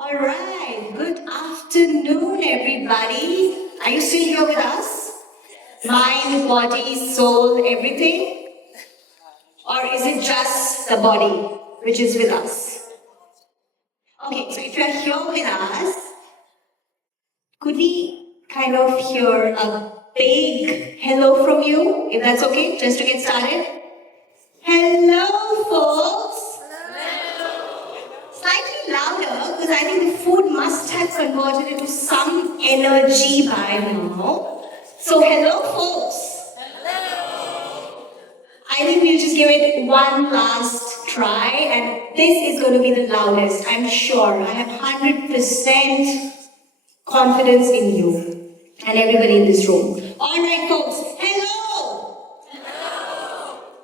All right, good afternoon, everybody. Are you still here with us? Mind, body, soul, everything? Or is it just the body which is with us? Okay, so if you're here with us, could we kind of hear a big hello from you, if that's okay, just to get started? Hello, folks. Slightly louder because I think the food must have converted into some energy by now. So, hello, folks. I think we'll just give it one last try, and this is going to be the loudest, I'm sure. I have 100% confidence in you and everybody in this room. All right, folks. Hello.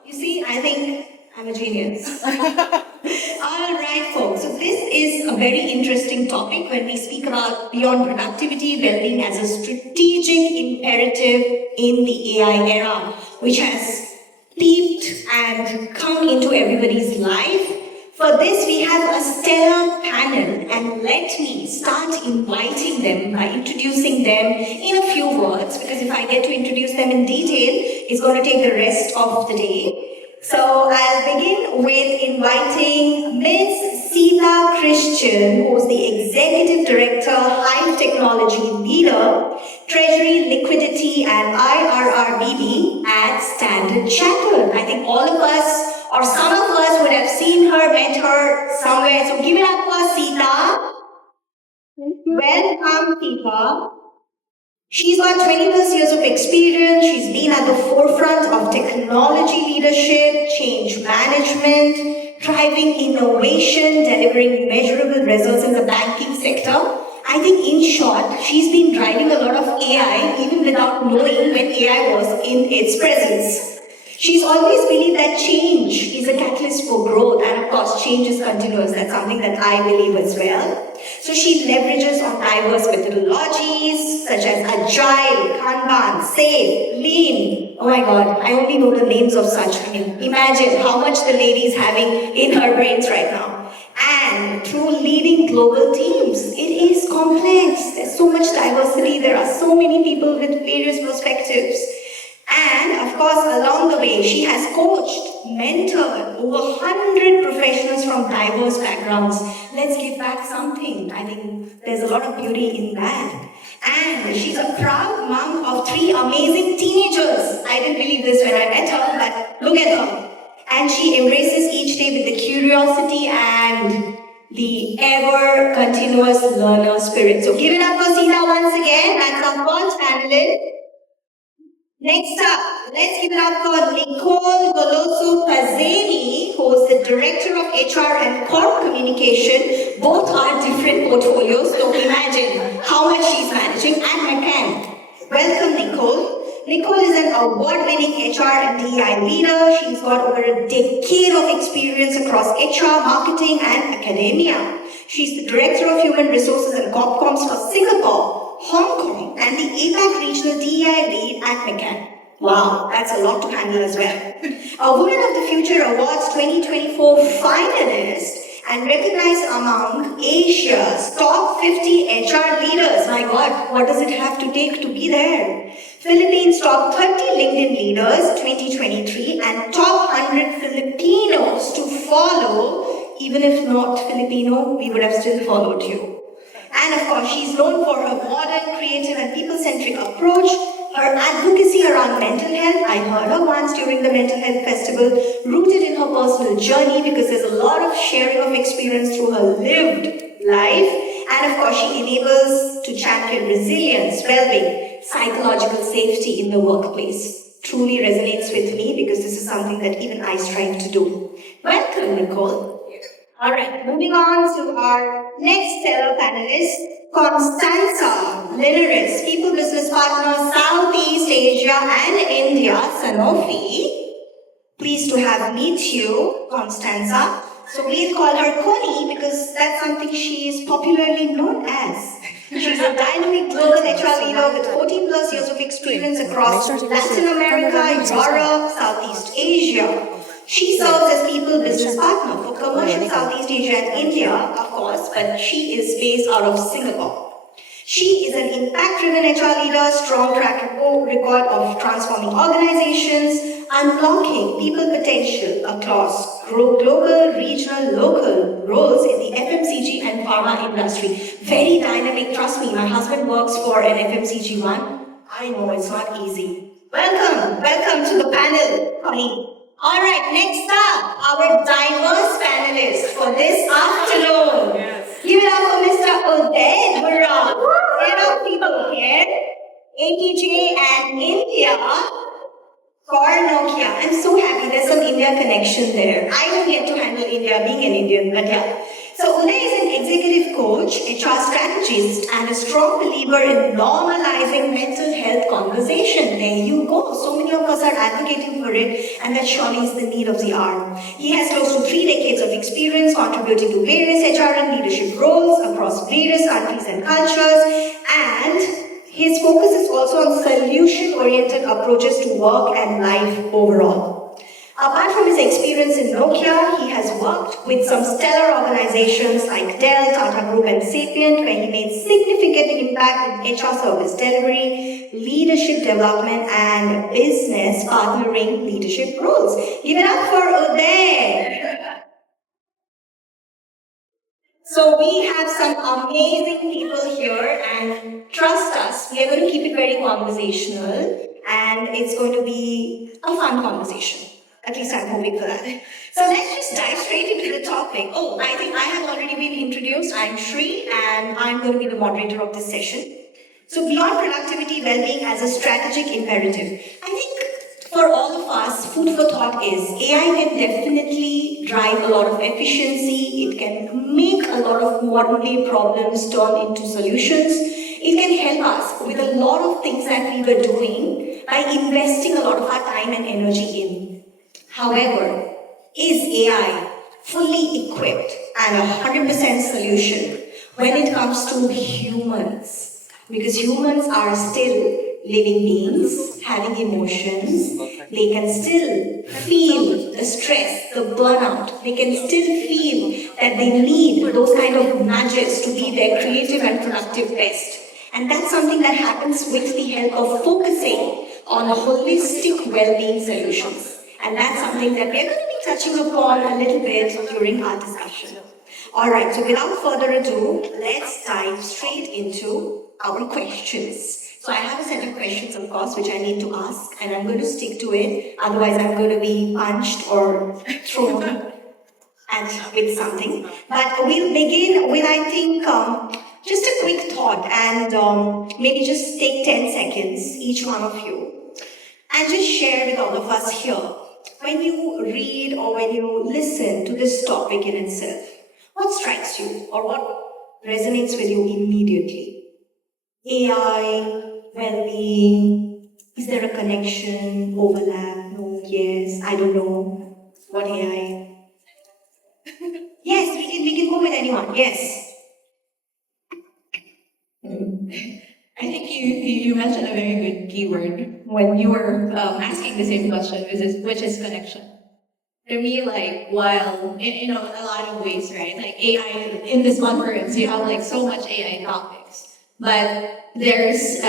You see, I think I'm a genius. All right, folks. So this is a very interesting topic when we speak about beyond productivity, well-being as a strategic imperative in the AI era, which has peeped and come into everybody's life. For this, we have a stellar panel, and let me start inviting them by introducing them in a few words, because if I get to introduce them in detail, it's going to take the rest of the day. So I'll begin with inviting Ms. Sita Christian, who's the Executive Director, Hive Technology Leader, Treasury, Liquidity and IRRBB at Standard Chartered. I think all of us, or some of us, would have seen her, met her somewhere. So give it up for Sita. Welcome, Sita. She's got 20 plus years of experience. She's been at the forefront of technology leadership, change management, driving innovation, delivering measurable results in the banking sector. I think in short, she's been driving a lot of AI even without knowing when AI was in its presence. She's always believed that change is a catalyst for growth, and of course, change is continuous. That's something that I believe as well. So she leverages on diverse methodologies such as Agile, Kanban, Safe, Lean. Oh my God, I only know the names of such. I mean, imagine how much the lady is having in her brains right now. And through leading global teams, it is complex. There's so much diversity. There are so many people with various perspectives. And of course, along the way, she has coached, mentored over 100 professionals from diverse backgrounds. Let's give back something. I think there's a lot of beauty in that. And she's a proud mom of 3 amazing teenagers. I didn't believe this when I met her, but look at her. And she embraces each day with the curiosity and the ever continuous learner spirit. So give it up for Sita once again. That's our first panelist. Next up, let's give it up for Nicole Goloso Pazeni, who is the Director of HR and Corp Communication. Both are different portfolios, so imagine how much she's managing at McCann. Welcome, Nicole. Nicole is an award-winning HR and DEI leader. She's got over a decade of experience across HR, marketing, and academia. She's the Director of Human Resources and Corp Comms for Singapore, Hong Kong, and the APAC Regional DEI lead at McCann. Wow, that's a lot to handle as well. A Women of the Future Awards 2024 finalist and recognized among Asia's top 50 HR leaders. My God, what does it have to take to be there? Philippines top 30 LinkedIn leaders 2023 and top 100 Filipinos to follow. Even if not Filipino, we would have still followed you. And of course, she's known for her modern, creative, and people-centric approach, her advocacy around mental health. I heard her once during the Mental Health Festival, rooted in her personal journey because there's a lot of sharing of experience through her lived life. And of course, she enables to champion resilience, well-being, psychological safety in the workplace. Truly resonates with me because this is something that even I strive to do. Welcome, Nicole. All right, moving on to our next stellar panelist, Constanza Linares, People Business Partner, Southeast Asia and India, Sanofi. Pleased to have meet you, Constanza. So we'll call her Connie because that's something she is popularly known as. She's a dynamic global HR leader with 14 plus years of experience across Latin America, Europe, Southeast Asia. She serves as people business partner for commercial Southeast Asia and India, of course, but she is based out of Singapore. She is an impact-driven HR leader, strong track record of transforming organizations, unlocking people potential across global, regional, local roles in the FMCG and pharma industry. Very dynamic, trust me, my husband works for an FMCG one. I know it's not easy. Welcome to the panel, Connie. All right, next up, our diverse panelists for this afternoon. Give it up for Mr. Udai Burra, head of people here, ATJ and India for Nokia. I'm so happy there's some India connection there. I don't get to handle India being an Indian, but yeah. So Uday is an executive coach, HR strategist, and a strong believer in normalizing mental health conversation. There you go. So many of us are advocating for it, and that surely is the need of the hour. He has close to 3 decades of experience contributing to various HR and leadership roles across various countries and cultures, and his focus is also on solution-oriented approaches to work and life overall. Apart from his experience in Nokia, he has worked with some stellar organizations like Dell, Tata Group, and Sapient, where he made significant impact in HR service delivery, leadership development, and business partnering leadership roles. Give it up for Uday! So we have some amazing people here, and trust us, we are going to keep it very conversational, and it's going to be a fun conversation. At least I'm hoping for that. So let's just dive straight into the topic. Oh, I think I have already been introduced. I'm Shri, and I'm going to be the moderator of this session. So beyond productivity, well-being as a strategic imperative. I think for all of us, food for thought is AI can definitely drive a lot of efficiency. It can make a lot of modern day problems turn into solutions. It can help us with a lot of things that we were doing by investing a lot of our time and energy in. However, is AI fully equipped and a 100% solution when it comes to humans? Because humans are still living beings, having emotions. They can still feel the stress, the burnout. They can still feel that they need those kind of nudges to be their creative and productive best. And that's something that happens with the help of focusing on holistic well-being solutions. And that's something that we're going to be touching upon a little bit during our discussion. All right, so without further ado, let's dive straight into our questions. So I have a set of questions, of course, which I need to ask, and I'm going to stick to it. Otherwise, I'm going to be punched or thrown with something. But we'll begin with, I think, just a quick thought, and maybe just take 10 seconds, each one of you, and just share with all of us here. When you read or when you listen to this topic in itself, what strikes you or what resonates with you immediately? AI, well-being, is there a connection, overlap, no, yes, I don't know, what AI? Yes, we can go with anyone, yes. I think you mentioned a very good keyword when you were asking the same question, which is connection. To me, like, while in a lot of ways, right? Like AI in this conference, you have like so much AI topics, but there's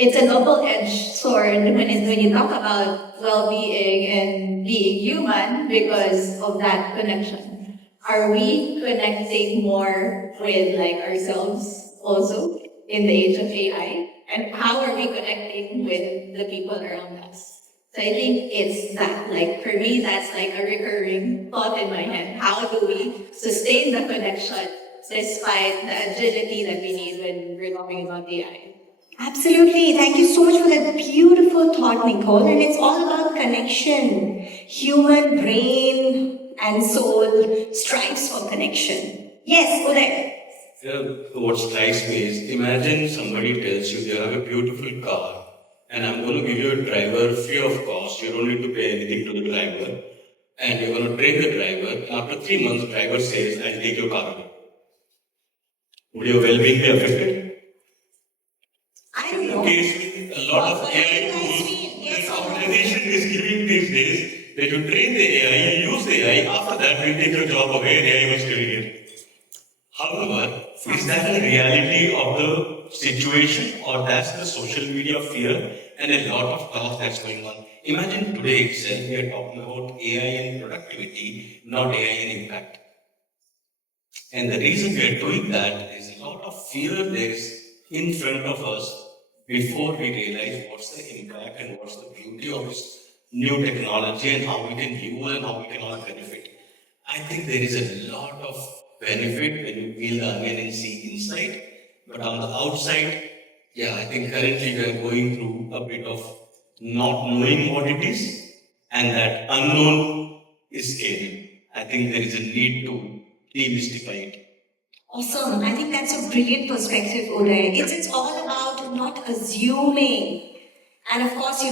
it's a double-edged sword when you talk about well-being and being human because of that connection. Are we connecting more with like ourselves also in the age of AI? And how are we connecting with the people around us? So I think it's that, like, for me, that's like a recurring thought in my head. How do we sustain the connection despite the agility that we need when we're talking about AI? Absolutely. Thank you so much for that beautiful thought, Nicole. And it's all about connection. Human brain and soul strives for connection. Yes, Uday. Yeah, what strikes me is imagine somebody tells you you have a beautiful car and I'm going to give you a driver free of cost. You don't need to pay anything to the driver. And you're going to train the driver. And after 3 months, the driver says, I'll take your car away. Would your well-being be affected? I don't In know. case with a lot of AI tools that organization is giving these days, That you train the AI, you use the AI, after that we'll take your job away, the AI will still here. However, is that the reality of the situation or that's the social media fear and a lot of talk that's going on? Imagine today itself we are talking about AI and productivity, not AI and impact. And the reason we are doing that is a lot of fear there is in front of us before we realize what's the impact and what's the beauty of this new technology and how we can use and how we can all benefit. I think there is a lot of benefit when you peel the onion and see inside, but on the outside, yeah, I think currently we are going through a bit of not knowing what it is, and that unknown is scary. I think there is a need to demystify it. Awesome. I think that's a brilliant perspective, Uday. It's all about not assuming and of course,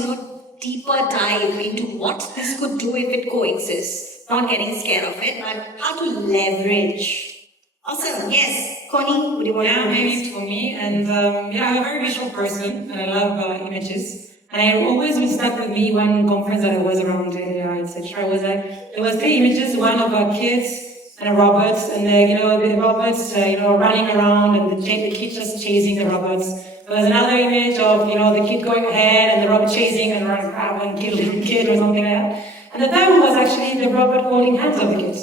deeper dive into what this could do if it coexists. Not getting scared of it, but how to leverage. Awesome. Yes. Connie, would you want Yeah, to maybe next? it's for me. And I'm a very visual person, and I love images. And I always been stuck with me one conference that I was around AI, etc. Was like there was three images, one of kids and a robot, and the robots running around, and the kid just chasing the robots. There was another image of the kid going ahead and the robot chasing and running around and killing the kid or something like that. And the third one was actually the robot holding hands of the kids.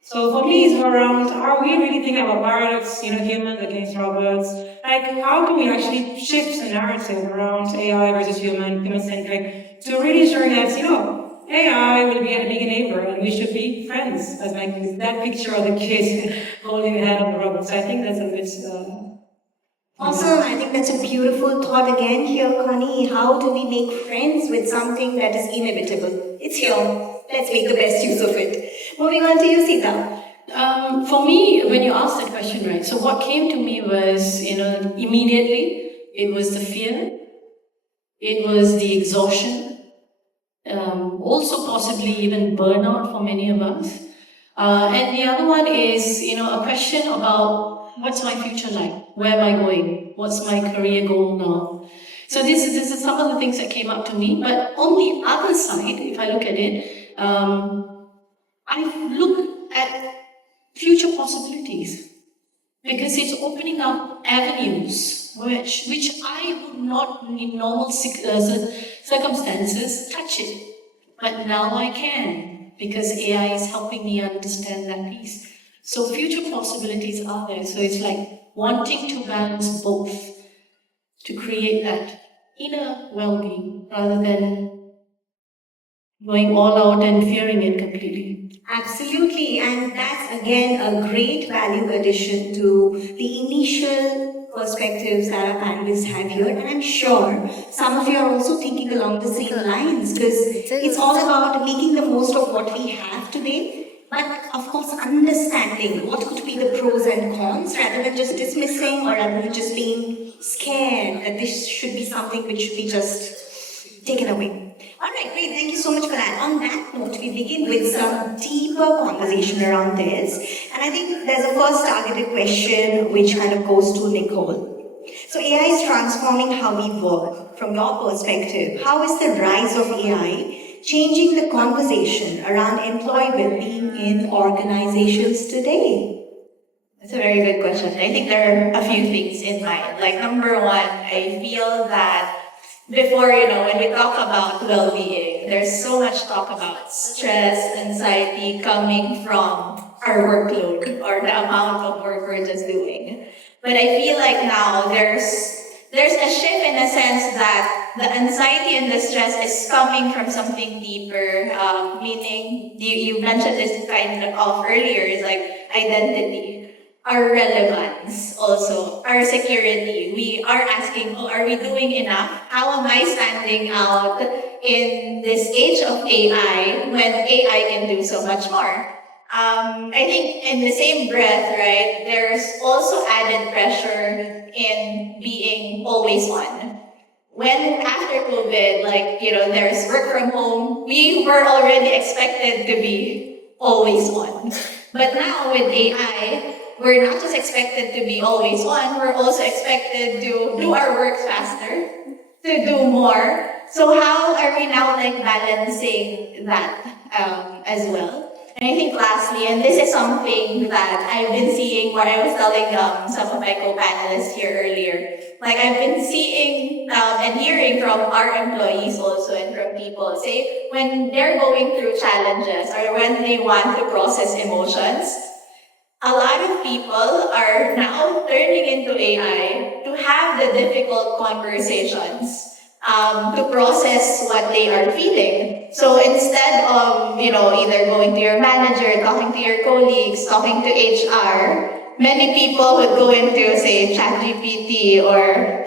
So for me, it's around, are we really thinking about paradox, humans against robots? Like, how can we actually shift the narrative around AI versus human-centric, to really showing that, AI will be a big enabler and we should be friends, as like that picture of the kid holding the hand of the robot. So I think that's a bit... Awesome. I think that's a beautiful thought again here, Connie. How do we make friends with something that is inevitable? It's here. Let's make the best use of it. Moving on to you, Sita. For me, when you asked that question, right, so what came to me was, immediately, it was the fear, it was the exhaustion, also possibly even burnout for many of us. And the other one is, a question about what's my future like? Where am I going? What's my career goal now? So this is some of the things that came up to me. But on the other side, if I look at it, I look at future possibilities because it's opening up avenues which I would not in normal circumstances touch it, but now I can because AI is helping me understand that piece. So future possibilities are there. So it's like wanting to balance both to create that inner well-being rather than going all out and fearing it completely. Absolutely, and that's again a great value addition to the initial perspectives that our panelists have here. And I'm sure some of you are also thinking along the same lines because it's all about making the most of what we have today, but of course, understanding what could be the pros and cons rather than just dismissing or rather than just being scared that this should be something which should be just taken away. All right, great. Thank you so much for that. On that note, we begin with some deeper conversation around this. And I think there's a first targeted question which kind of goes to Nicole. So AI is transforming how we work. From your perspective, how is the rise of AI changing the conversation around employee well-being in organizations today? That's a very good question. I think there are a few things in mind. Like number one, I feel that before, when we talk about well-being, there's so much talk about stress, anxiety coming from our workload or the amount of work we're just doing. But I feel like now there's a shift in a sense that the anxiety and the stress is coming from something deeper, meaning you mentioned this kind of earlier, is like identity. Our relevance also, our security. We are asking, are we doing enough? How am I standing out in this age of AI when AI can do so much more? I think in the same breath, right, there's also added pressure in being always on. When after COVID, there's work from home, we were already expected to be always on. But now with AI, we're not just expected to be always on, we're also expected to do our work faster, to do more. So how are we now like balancing that as well? And I think lastly, and this is something that I've been seeing where I was telling some of my co-panelists here earlier, like I've been seeing and hearing from our employees also and from people say when they're going through challenges or when they want to process emotions, a lot of people are now turning into AI to have the difficult conversations, to process what they are feeling. So instead of, either going to your manager, talking to your colleagues, talking to HR, many people would go into, say, ChatGPT or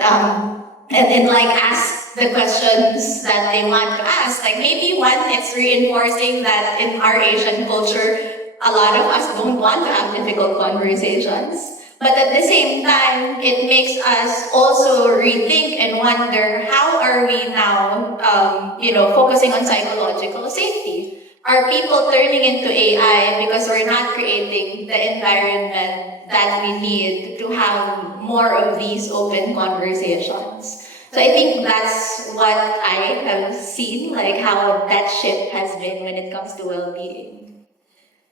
and like ask the questions that they want to ask. Like maybe one, it's reinforcing that in our Asian culture, a lot of us don't want to have difficult conversations. But at the same time, it makes us also rethink and wonder how are we now, focusing on psychological safety? Are people turning into AI because we're not creating the environment that we need to have more of these open conversations? So I think that's what I have seen, like how that shift has been when it comes to well-being.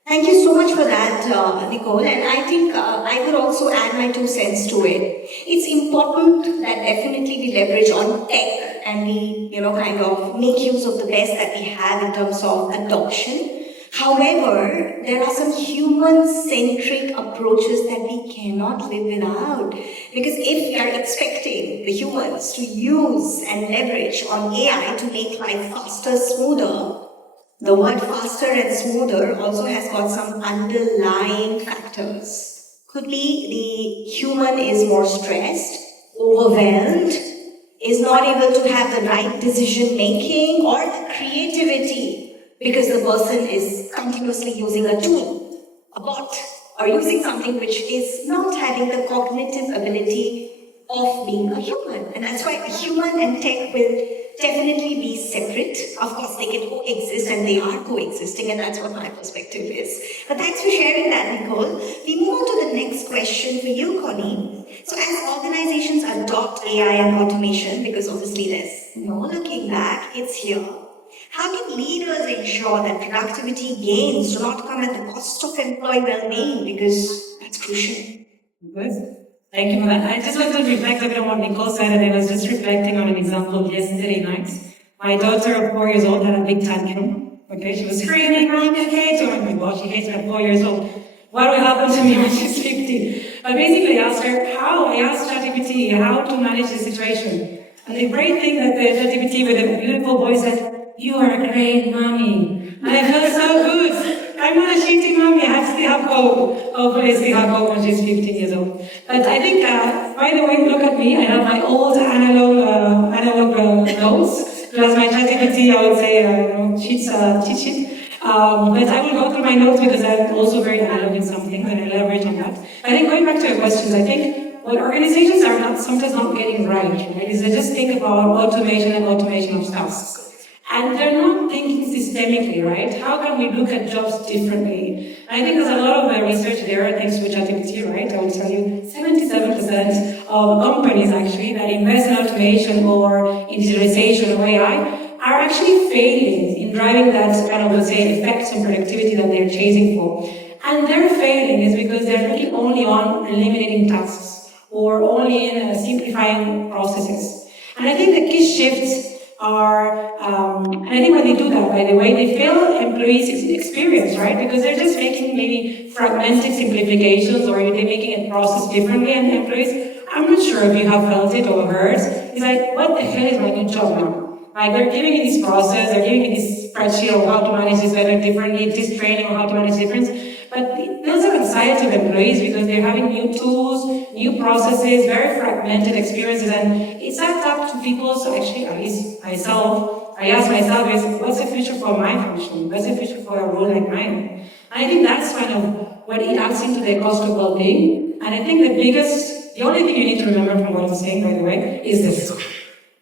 Thank you so much for that, Nicole. And I think I would also add my 2 cents to it. It's important that definitely we leverage on tech and we, kind of make use of the best that we have in terms of adoption. However, there are some human-centric approaches that we cannot live without. Because if we are expecting the humans to use and leverage on AI to make life faster, smoother, the word faster and smoother also has got some underlying factors. Could be the human is more stressed, overwhelmed, is not able to have the right decision making or the creativity because the person is continuously using a tool, a bot, or using something which is not having the cognitive ability of being a human. And that's why human and tech will definitely be separate. Of course, they can coexist and they are coexisting, and that's what my perspective is. But thanks for sharing that, Nicole. We move on to the next question for you, Connie. So as organizations adopt AI and automation, because obviously there's no looking back, it's here. How can leaders ensure that productivity gains do not come at the cost of employee well-being? Because that's crucial. Good. Thank you for that. I just want to reflect a bit on what Nicole said, and I was just reflecting on an example of yesterday night. My daughter of 4 years old had a big tantrum. Okay, she was screaming, "Mommy, I hate her." Oh my God, she hates her at 4 years old. What will happen to me when she's 15? But basically, I asked her how. I asked ChatGPT how to manage the situation. And the great thing that the ChatGPT with a beautiful voice said, "You are a great mommy." And I felt so good. I'm not a shitty mommy. I still have hope. Hopefully, I still have hope when she's 15 years old. But I think, by the way, look at me. I have my old analog notes. Plus my ChatGPT, I would say, cheat sheet. But I will go through my notes because I'm also very analog in some things and I leverage on that. I think going back to your questions, I think what organizations are sometimes not getting right, is they just think about automation of tasks. And they're not thinking systemically, right? How can we look at jobs differently? And I think there's a lot of research there, thanks to ChatGPT, right? I will tell you, 77% of companies actually that invest in automation or in digitalization or AI are actually failing in driving that kind of, let's say, effects on productivity that they're chasing for. And they're failing is because they're looking only on eliminating tasks or only in simplifying processes. And I think the key shifts are, and I think when they do that, by the way, they fail employees' experience, right? Because they're just making maybe fragmented simplifications or they're making a process differently, and employees, I'm not sure if you have felt it or heard, it's like, what the hell is my new job now? Like, they're giving me this process, they're giving me this spreadsheet of how to manage this better differently, this training on how to manage difference, but it builds up anxiety of employees because they're having new tools, new processes, very fragmented experiences, and it's up to people, so actually, at least myself, I ask myself, what's the future for my function? What's the future for a role like mine? And I think that's kind of what it adds into the cost of well-being, and I think the only thing you need to remember from what I'm saying, by the way, is this.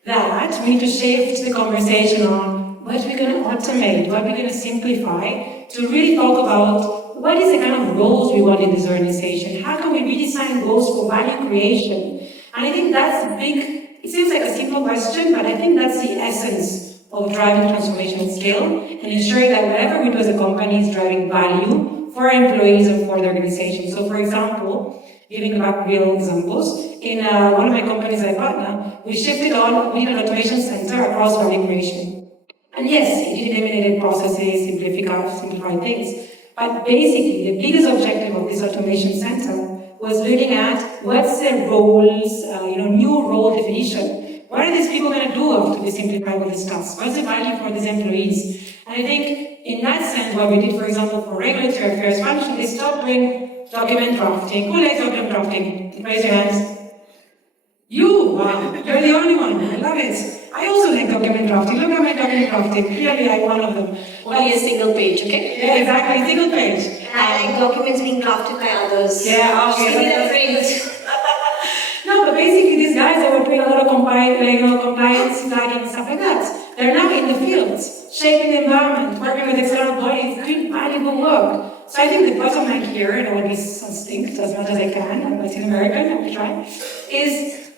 That we need to shift the conversation on what we're going to automate, what we're going to simplify, to really talk about what is the kind of roles we want in this organization, how can we redesign goals for value creation. And I think that's the big it seems like a simple question, but I think that's the essence of driving transformation at scale and ensuring that whatever we do as a company is driving value for our employees and for the organization. So, for example, giving back real examples, in one of my companies I partner, we shifted on, we did an automation center across value creation. And yes, it eliminated processes, simplify things. But basically, the biggest objective of this automation center was looking at what's the roles, new role definition. What are these people going to do after we simplify all these tasks? What's the value for these employees? And I think in that sense, what we did, for example, for regulatory affairs function, they stopped doing document drafting. Who likes document drafting? Raise your hands. You, wow, you're the only one. I love it. I also like document drafting. Look at my document drafting. Clearly, I'm one of them. Only a single page, okay? Yeah, exactly, single page. I like documents being drafted by others. Yeah, Give me that phrase. No, but basically these guys that were doing a lot of compliance, flagging, stuff like that, they're now in the fields, shaping the environment, working with external bodies, doing valuable work. So I think the bottom line here, and I will be succinct as much as I can, I'm Latin American, I will try, is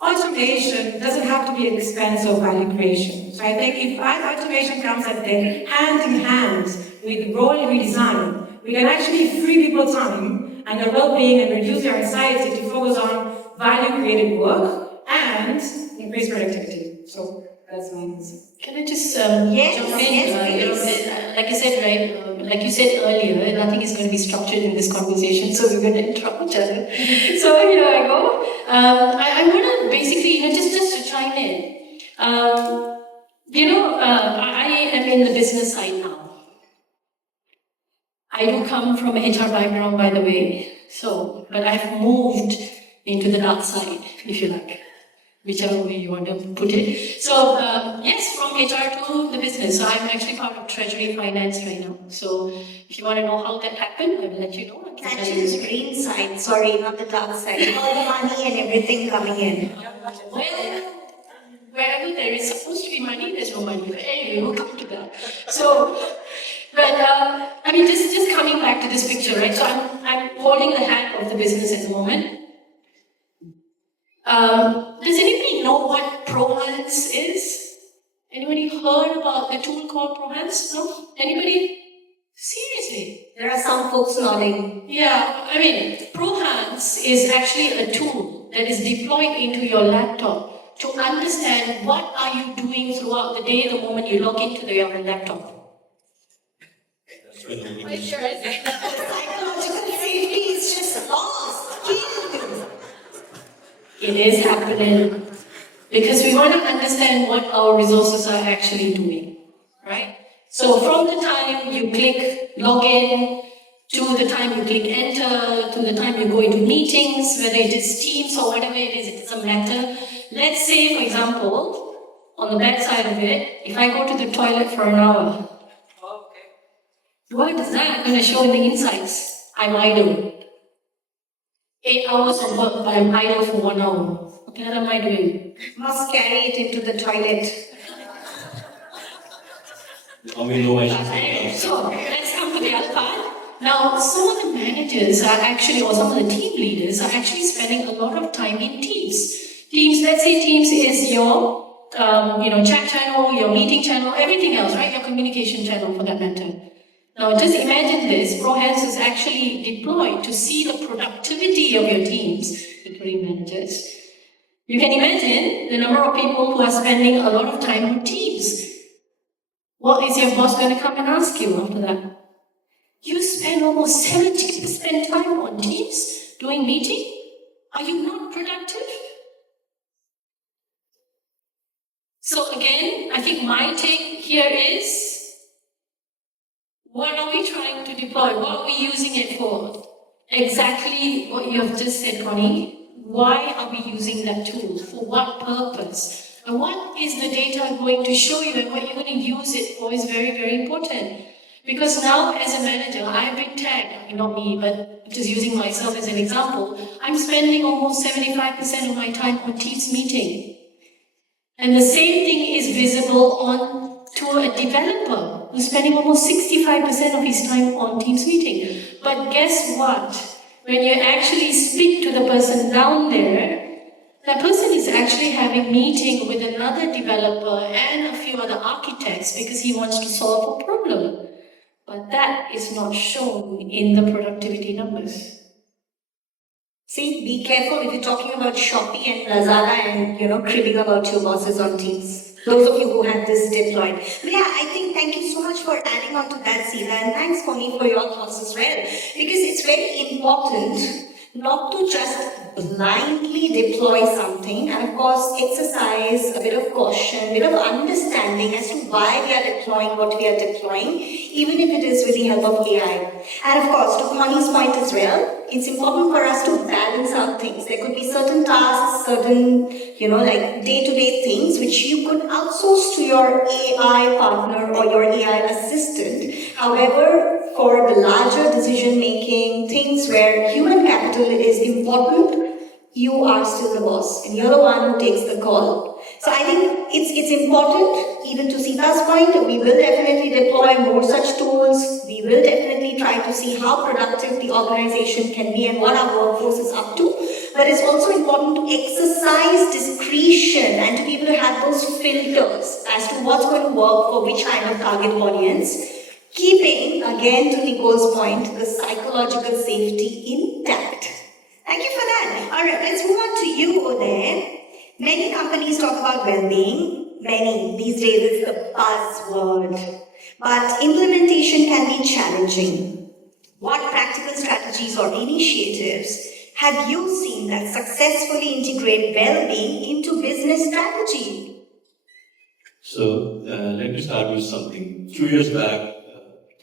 automation doesn't have to be at the expense of value creation. So I think if automation comes at the hand in hand with role redesign, we can actually free people's time and their well-being and reduce their anxiety to focus on value-created work and increase productivity. So that's my answer. Can I just Yes, jump in? yes, Like I said, right, like you said earlier, nothing is going to be structured in this conversation, so we're going to interrupt each other. So here I go. I want to basically, just to chime in. I am in the business side now. I do come from a HR background, by the way, but I've moved into the dark side, if you like, whichever way you want to put it. So, yes, from HR to the business. So I'm actually part of Treasury Finance right now. So if you want to know how that happened, I will let you know. That is green side, sorry, not the dark side. All the money and everything coming in. Well, wherever there is supposed to be money, there's no money. But anyway, we'll come to that. So, just coming back to this picture, right? So I'm holding the hat of the business at the moment. Does anybody know what ProHance is? Anybody heard about the tool called ProHance? No? Anybody? Seriously? There are some folks nodding. Yeah, ProHance is actually a tool that is deployed into your laptop to understand what are you doing throughout the day the moment you log into your laptop. Psychological safety is just lost. It is happening because we want to understand what our resources are actually doing, right? So from the time you click login, to the time you click enter, to the time you go into meetings, whether it is Teams or whatever it is, it doesn't matter. Let's say, for example, on the back side of it, if I go to the toilet for an hour, what is that going to show in the insights? I'm idle. 8 hours of work, but I'm idle for 1 hour. What the hell am I doing? Must carry it into the toilet. So, let's come to the other part. Now, some of the managers are actually, or some of the team leaders are actually spending a lot of time in Teams. Teams, let's say Teams is your, chat channel, your meeting channel, everything else, right? Your communication channel for that matter. Now, just imagine this. ProHance is actually deployed to see the productivity of your teams, including managers. You can imagine the number of people who are spending a lot of time on Teams. What is your boss going to come and ask you after that? You spend almost 70% time on Teams doing meeting? Are you not productive? So again, I think my take here is, what are we trying to deploy? What are we using it for? Exactly what you have just said, Connie. Why are we using that tool? For what purpose? And what is the data going to show you, and what you're going to use it for is very, very important. Because now, as a manager, I've been tagged, not me, but just using myself as an example, I'm spending almost 75% of my time on Teams meeting. And the same thing is visible to a developer who's spending almost 65% of his time on Teams meeting. But guess what? When you actually speak to the person down there, That person is actually having meeting with another developer and a few other architects because he wants to solve a problem. But that is not shown in the productivity numbers. See, be careful if you're talking about Shopee and Lazada and cribbing about your bosses on Teams. Those of you who have this deployed. But yeah, I think thank you so much for adding on to that, Sila, and thanks for me for your thoughts as well. Because it's very important not to just blindly deploy something and of course exercise a bit of caution, a bit of understanding as to why we are deploying what we are deploying, even if it is with the help of AI. And of course, to Connie's point as well, it's important for us to balance out things. There could be certain tasks, certain, like day-to-day things which you could outsource to your AI partner or your AI assistant. However, for the larger decision making, things where human capital is important, you are still the boss and you're the one who takes the call. So I think it's important, even to Sita's point, we will definitely deploy more such tools. We will definitely try to see how productive the organization can be and what our workforce is up to. But it's also important to exercise discretion and to be able to have those filters as to what's going to work for which kind of target audience. Keeping, again to Nicole's point, the psychological safety intact. Thank you for that. All right, let's move on to you, Uday. Many companies talk about well-being. Many these days is the buzzword. But implementation can be challenging. What practical strategies or initiatives have you seen that successfully integrate well-being into business strategy? So let me start with something. Few years back,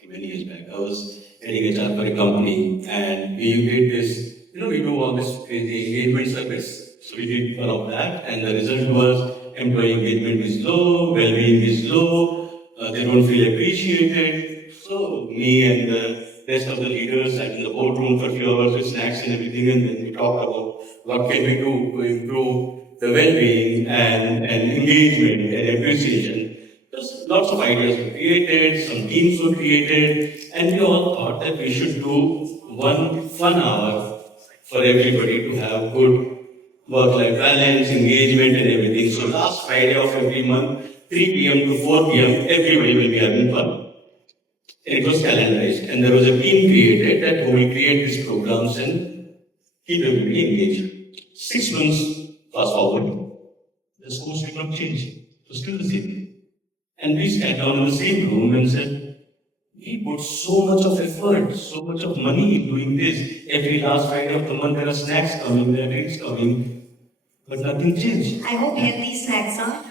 many years back, I was heading HR for a company, and we did this. We do all this crazy engagement service. So we did all of that, and the result was employee engagement is low, well-being is low, they don't feel appreciated. So me and the rest of the leaders sat in the boardroom for a few hours with snacks and everything, and then we talked about what can we do to improve the well-being and engagement and appreciation. There's lots of ideas were created, some teams were created, and we all thought that we should do 1 hour for everybody to have good work-life balance, engagement, and everything. So last Friday of every month, 3 p.m. to 4 p.m., everybody will be having fun. And it was calendarized, and there was a team created that who will create these programs and keep everybody engaged. 6 months fast forward, the scores did not change. It was still the same. And we sat down in the same room and said, we put so much of effort, so much of money in doing this. Every last Friday of the month, there are snacks coming, there are drinks coming, but nothing changed. I hope healthy snacks, huh?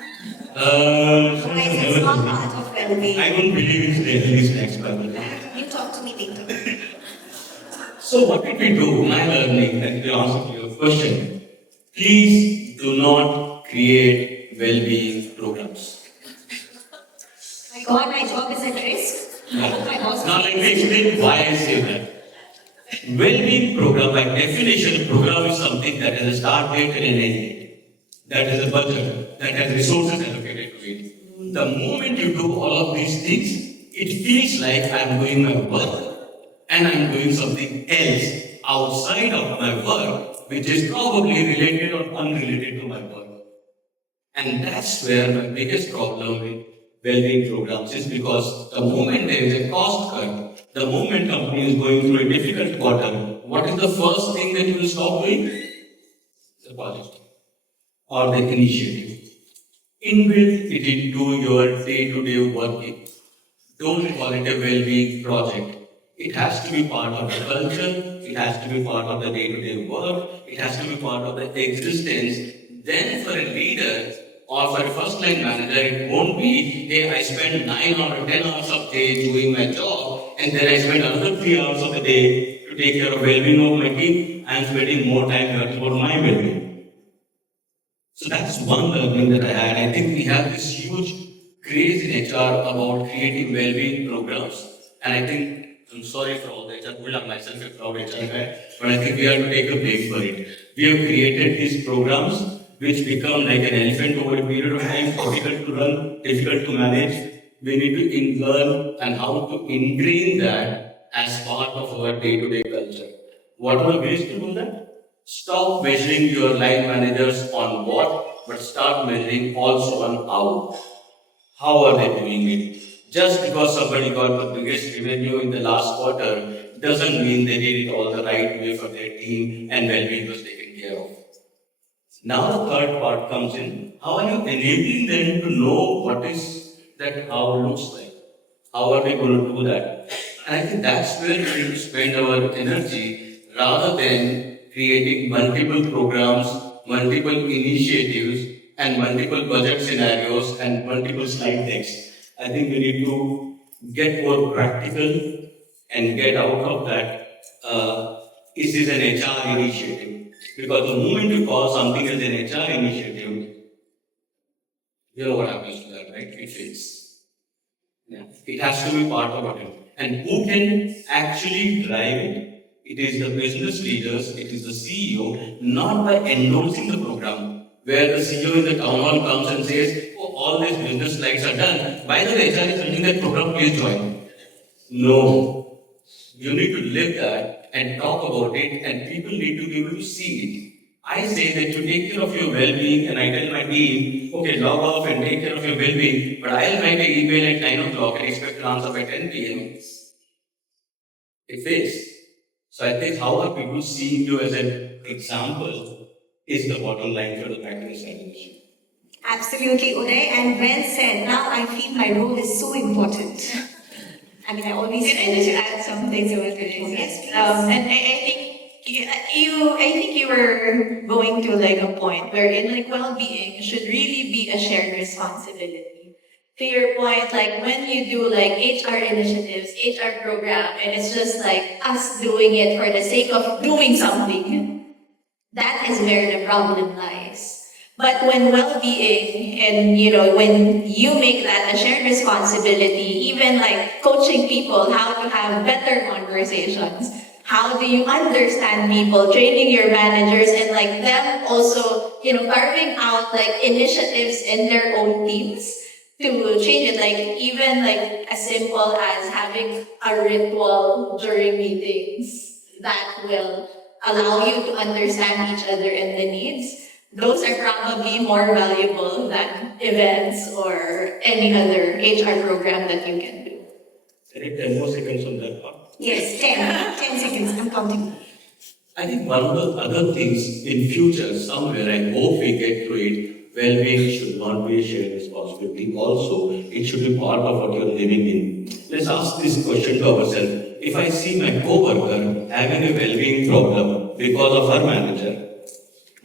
Otherwise, It's not part of well-being. I don't believe in healthy snacks, by the way. You talk to me later. So what did we do? My learning, and to answer to your question, please do not create well-being programs. My God, my job is at risk. Now let me explain why I say that. Well-being program, by definition, a program is something that has a start date and an end date. That has a budget, that has resources allocated to it. The moment you do all of these things, it feels like I'm doing my work and I'm doing something else outside of my work, which is probably related or unrelated to my work. And that's where my biggest problem with well-being programs is, because the moment there is a cost cut, the moment company is going through a difficult quarter, what is the first thing that you will stop doing? The project or the initiative. Inbuilt it into your day-to-day working. Don't call it a well-being project. It has to be part of the culture, it has to be part of the day-to-day work, it has to be part of the existence. Then for a leader or for a first-line manager, it won't be, hey, I spend 9 or 10 hours of the day doing my job, and then I spend another 3 hours of the day to take care of well-being of my team. I'm spending more time worrying about my well-being. So that's one learning that I had. I think we have this huge craze in HR about creating well-being programs. And I think, I'm sorry for all the HR, I'm myself a proud HR guy, but I think we have to take a blame for it. We have created these programs which become like an elephant over a period of time, difficult to run, difficult to manage. We need to learn and how to ingrain that as part of our day-to-day culture. What are the ways to do that? Stop measuring your line managers on what, but start measuring also on how. How are they doing it? Just because somebody got the biggest revenue in the last quarter doesn't mean they did it all the right way for their team and well-being was taken care of. Now the third part comes in. How are you enabling them to know what is that how looks like? How are we going to do that? And I think that's where we need to spend our energy rather than creating multiple programs, multiple initiatives, and multiple budget scenarios and multiple slide decks. I think we need to get more practical and get out of that. This is an HR initiative. Because the moment you call something as an HR initiative, you know what happens to that, right? It fails. Yeah. It has to be part of it. And who can actually drive it? It is the business leaders, it is the CEO, not by endorsing the program, where the CEO in the town hall comes and says, oh, all these business slides are done. By the way, HR is running that program, please join. No. You need to live that and talk about it, and people need to be able to see it. I say that you take care of your well-being, and I tell my team, okay, log off and take care of your well-being, but I'll write an email at 9 o'clock and expect an answer by 10 p.m. It fails. So I think how are people seeing you as an example is the bottom line for the practice organization. Absolutely, Uday, and well said. Now I feel my role is so important. I mean, I always Can I just add something to what you're saying? Yes, please. And I think I think you were going to like a point wherein like well-being should really be a shared responsibility. To your point, like when you do like HR initiatives, HR program, and it's just like us doing it for the sake of doing something, that is where the problem lies. But when well-being and when you make that a shared responsibility, even like coaching people how to have better conversations, how do you understand people, training your managers and like them also, carving out like initiatives in their own teams to change it, like even like as simple as having a ritual during meetings that will allow you to understand each other and the needs. Those are probably more valuable than events or any other HR program that you can do. Any 10 more seconds on that part? Yes, 10 seconds, I'm counting. I think one of the other things in future, somewhere, I hope we get to it, well-being should not be a shared responsibility. Also, it should be part of what you're living in. Let's ask this question to ourselves. If I see my co-worker having a well-being problem because of her manager,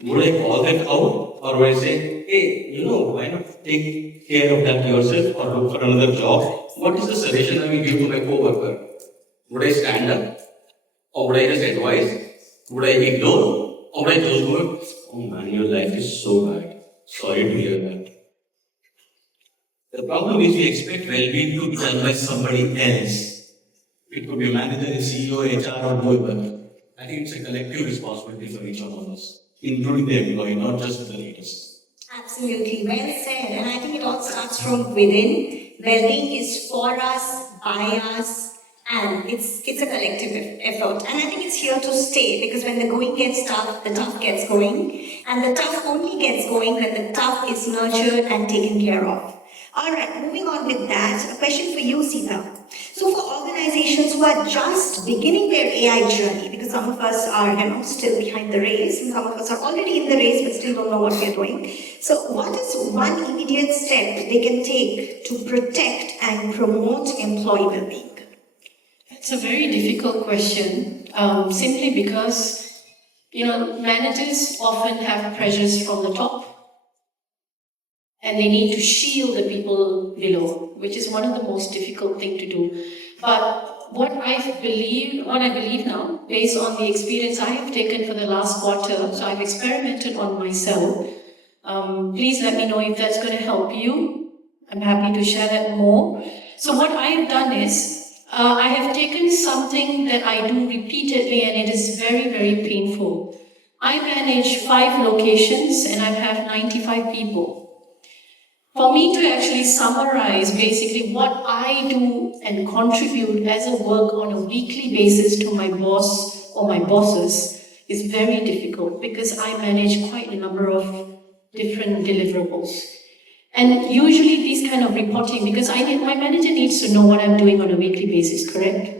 would I call that out? Or would I say, hey, why not take care of that yourself or look for another job? What is the suggestion I will give to my co-worker? Would I stand up? Or would I just advise? Would I ignore? Or would I just go, oh man, your life is so bad. Sorry to hear that. The problem is we expect well-being to be done by somebody else. It could be a manager, a CEO, HR, or whoever. I think it's a collective responsibility for each one of us, including the employee, not just the leaders. Absolutely, well said. And I think it all starts from within. Well-being is for us, by us, and it's a collective effort. And I think it's here to stay because when the going gets tough, the tough gets going. And the tough only gets going when the tough is nurtured and taken care of. All right, moving on with that, a question for you, Sita. So for organizations who are just beginning their AI journey, because some of us are still behind the race, and some of us are already in the race but still don't know what we're doing. So what is one immediate step they can take to protect and promote employee well-being? It's a very difficult question, simply because, managers often have pressures from the top and they need to shield the people below, which is one of the most difficult thing to do. But what I believe now, based on the experience I have taken for the last quarter, so I've experimented on myself. Please let me know if that's going to help you. I'm happy to share that more. So what I've done is, I have taken something that I do repeatedly and it is very, very painful. I manage 5 locations and I have 95 people. For me to actually summarize basically what I do and contribute as a work on a weekly basis to my boss or my bosses is very difficult because I manage quite a number of different deliverables. And usually these kind of reporting, because my manager needs to know what I'm doing on a weekly basis, correct?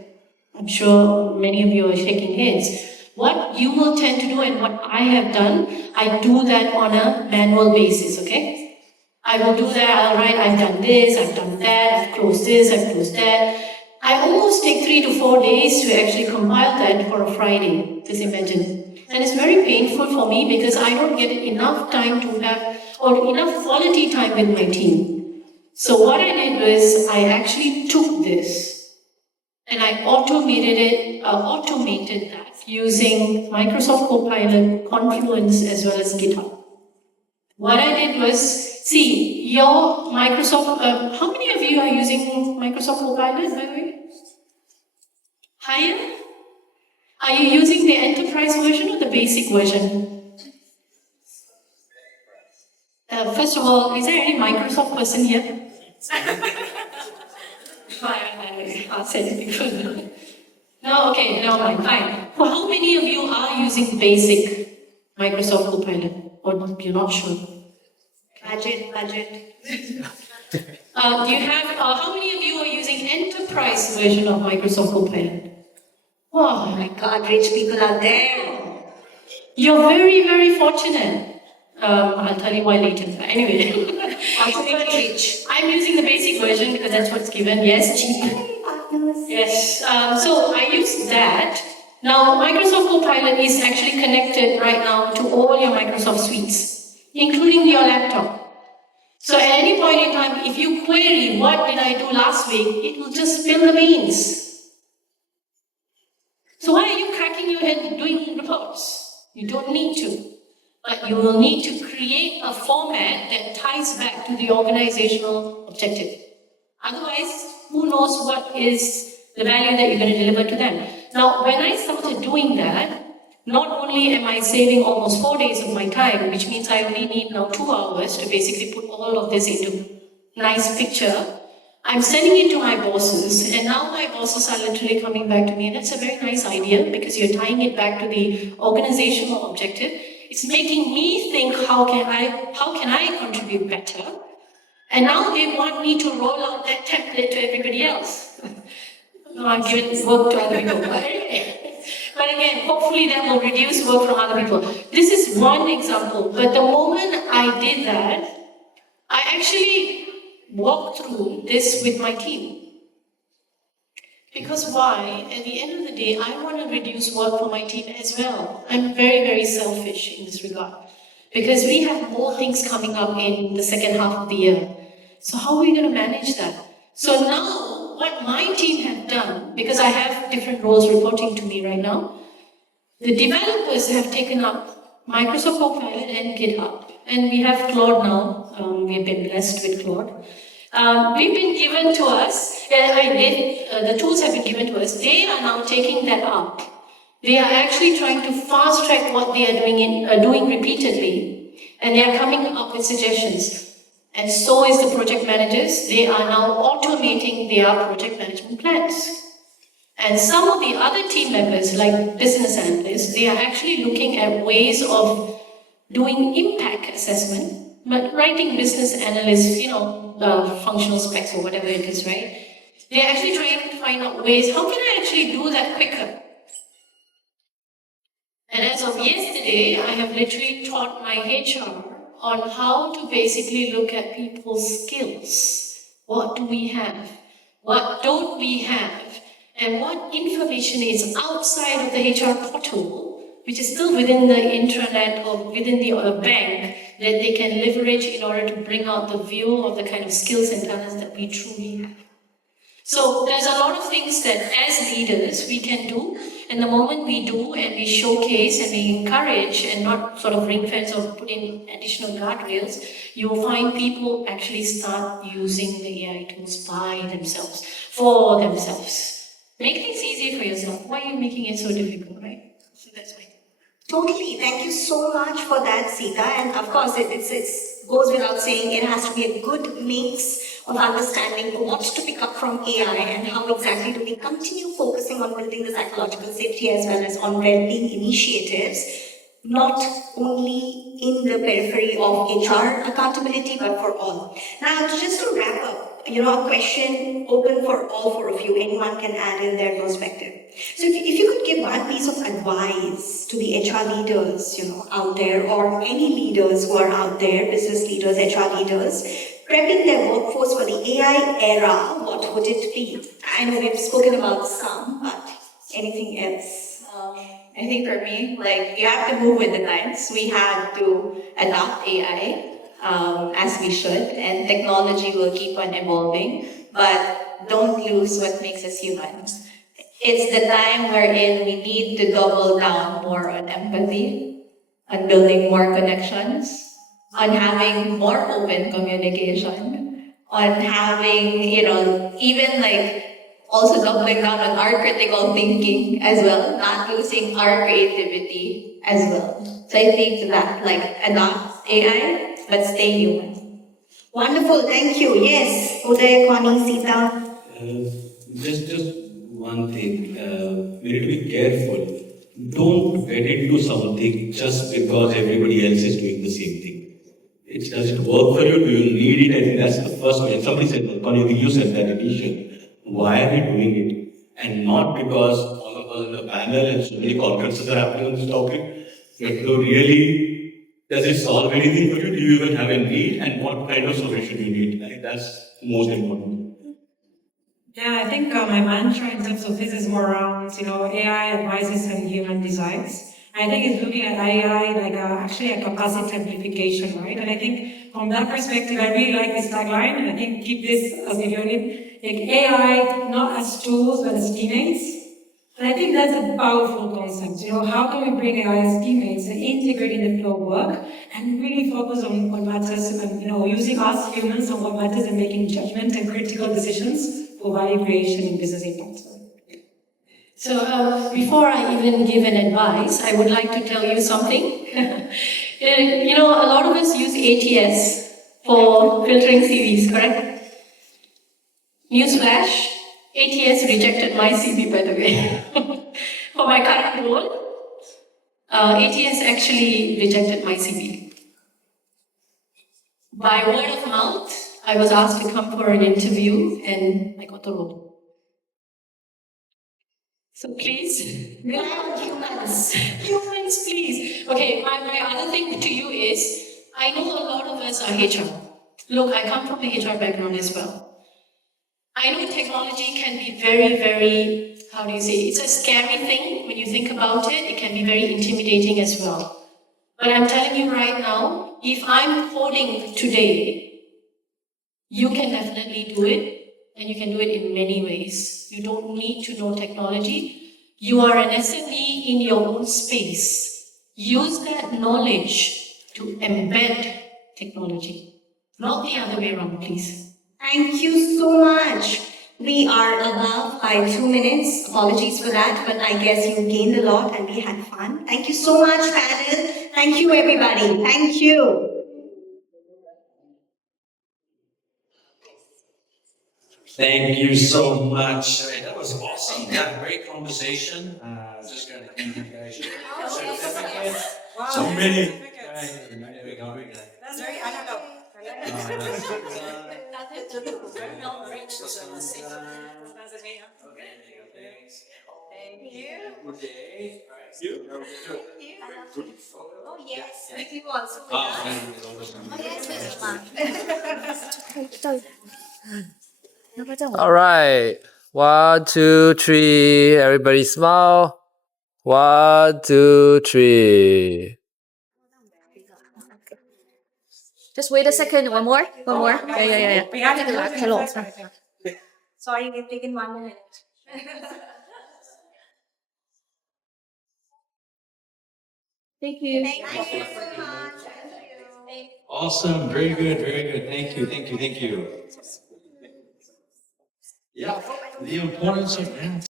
I'm sure many of you are shaking heads. What you will tend to do and what I have done, I do that on a manual basis, okay? I will do that, I'll write, I've done this, I've done that, I've closed this, I've closed that. I almost take 3 to 4 days to actually compile that for a Friday, just imagine. And it's very painful for me because I don't get enough time to have, or enough quality time with my team. So what I did was, I actually took this and I automated that using Microsoft Copilot, Confluence, as well as GitHub. What I did was, see, your Microsoft, how many of you are using Microsoft Copilot, by the way? Higher? Are you using the enterprise version or the basic version? First of all, is there any Microsoft person here? I'll send people. No, okay, no, fine. Well, how many of you are using basic Microsoft Copilot? Or you're not sure? Budget. Do you have, how many of you are using enterprise version of Microsoft Copilot? Oh my God, rich people are there. You're very, very fortunate. I'll tell you why later. Anyway, Ultimately rich. I'm using the basic version because that's what's given. Yes, cheap. Yes. So I use that. Now, Microsoft Copilot is actually connected right now to all your Microsoft suites, including your laptop. So at any point in time, if you query what did I do last week, it will just spill the beans. So why are you cracking your head doing reports? You don't need to. But you will need to create a format that ties back to the organizational objective. Otherwise, who knows what is the value that you're going to deliver to them. Now, when I started doing that, not only am I saving almost 4 days of my time, which means I only need now 2 hours to basically put all of this into nice picture, I'm sending it to my bosses, and now my bosses are literally coming back to me, and that's a very nice idea because you're tying it back to the organizational objective. It's making me think, how can I contribute better? And now they want me to roll out that template to everybody else. No, I'm giving work to other people. But again, hopefully that will reduce work from other people. This is one example, but the moment I did that, I actually walked through this with my team. Because why? At the end of the day, I want to reduce work for my team as well. I'm very, very selfish in this regard. Because we have more things coming up in the second half of the year. So how are we going to manage that? So now, what my team have done, because I have different roles reporting to me right now, the developers have taken up Microsoft Copilot and GitHub. And we have Claude now. We've been blessed with Claude. We've been given to us, the tools have been given to us. They are now taking that up. They are actually trying to fast track what they are doing repeatedly. And they are coming up with suggestions. And so is the project managers. They are now automating their project management plans. And some of the other team members, like business analysts, they are actually looking at ways of doing impact assessment, but writing business analysts, functional specs or whatever it is, right? They're actually trying to find out ways, how can I actually do that quicker? And as of yesterday, I have literally taught my HR on how to basically look at people's skills. What do we have? What don't we have? And what information is outside of the HR portal, which is still within the intranet or within the bank, that they can leverage in order to bring out the view of the kind of skills and talents that we truly have. So there's a lot of things that as leaders we can do, and the moment we do and we showcase and we encourage and not sort of ring fence or put in additional guardrails, you will find people actually start using the AI tools by themselves, for themselves. Make things easy for yourself. Why are you making it so difficult, right? So that's why. Totally. Thank you so much for that, Sita. And of course, it goes without saying, it has to be a good mix of understanding what to pick up from AI and how exactly do we continue focusing on building the psychological safety as well as on well-being initiatives, not only in the periphery of HR accountability, but for all. Now, just to wrap up, a question open for all four of you. Anyone can add in their perspective. So if you could give one piece of advice to the HR leaders, out there, or any leaders who are out there, business leaders, HR leaders, prepping their workforce for the AI era, what would it be? I know we've spoken about some, but anything else? I think for me, like, you have to move with the times. We have to adopt AI as we should, and technology will keep on evolving, but don't lose what makes us human. It's the time wherein we need to double down more on empathy, on building more connections, on having more open communication, on having, even like also doubling down on our critical thinking as well, not losing our creativity as well. So I think that, like, adopt AI, but stay human. Wonderful, thank you. Yes, Uday, Connie, Sita. Just one thing. We need to be careful. Don't get into something just because everybody else is doing the same thing. Does it work for you? Do you need it? I think that's the first question. Somebody said, Connie, I think you said that initially. Why are we doing it? And not because all of us in the panel and so many conferences are happening on this topic, but to really, does it solve anything for you? Do you even have a need? And what kind of solution you need? I think that's most important. Yeah, I think my mantra in terms of this is more around, AI advises and human designs. I think it's looking at AI like actually a capacity amplification, right? And I think from that perspective, I really like this tagline, and I think keep this as if you're like AI not as tools but as teammates. And I think that's a powerful concept. How can we bring AI as teammates and integrate in the flow of work and really focus on what matters and, using us humans on what matters and making judgment and critical decisions for value creation and business impact. So before I even give an advice, I would like to tell you something. A lot of us use ATS for filtering CVs, correct? Newsflash, ATS rejected my CV, by the way. For my current role, ATS actually rejected my CV. By word of mouth, I was asked to come for an interview and I got the role. So please, rely on humans. Humans, please. Okay, my other thing to you is, I know a lot of us are HR. Look, I come from a HR background as well. I know technology can be very, very, how do you say, it's a scary thing when you think about it. It can be very intimidating as well. But I'm telling you right now, if I'm coding today, you can definitely do it, and you can do it in many ways. You don't need to know technology. You are an SME in your own space. Use that knowledge to embed technology, not the other way around, please. Thank you so much. We are above by 2 minutes. Apologies for that, but I guess you gained a lot and we had fun. Thank you so much, panel. Thank you, everybody. Thank you. Thank you so much. That was awesome. Yeah, great conversation. Just going to thank you guys. Certificates. So many. There we go. That's very analog. Thank you. Okay. You. Oh, yes. If you also with us. All right. 1, 2, 3. Everybody smile. 1, 2, 3. Just wait a second. One more. Yeah. We have to do it. Hello. Sorry, we've taken 1 minute. Thank you. Thank you so much. Awesome. Very good. Very good. Thank you. Yeah. The importance of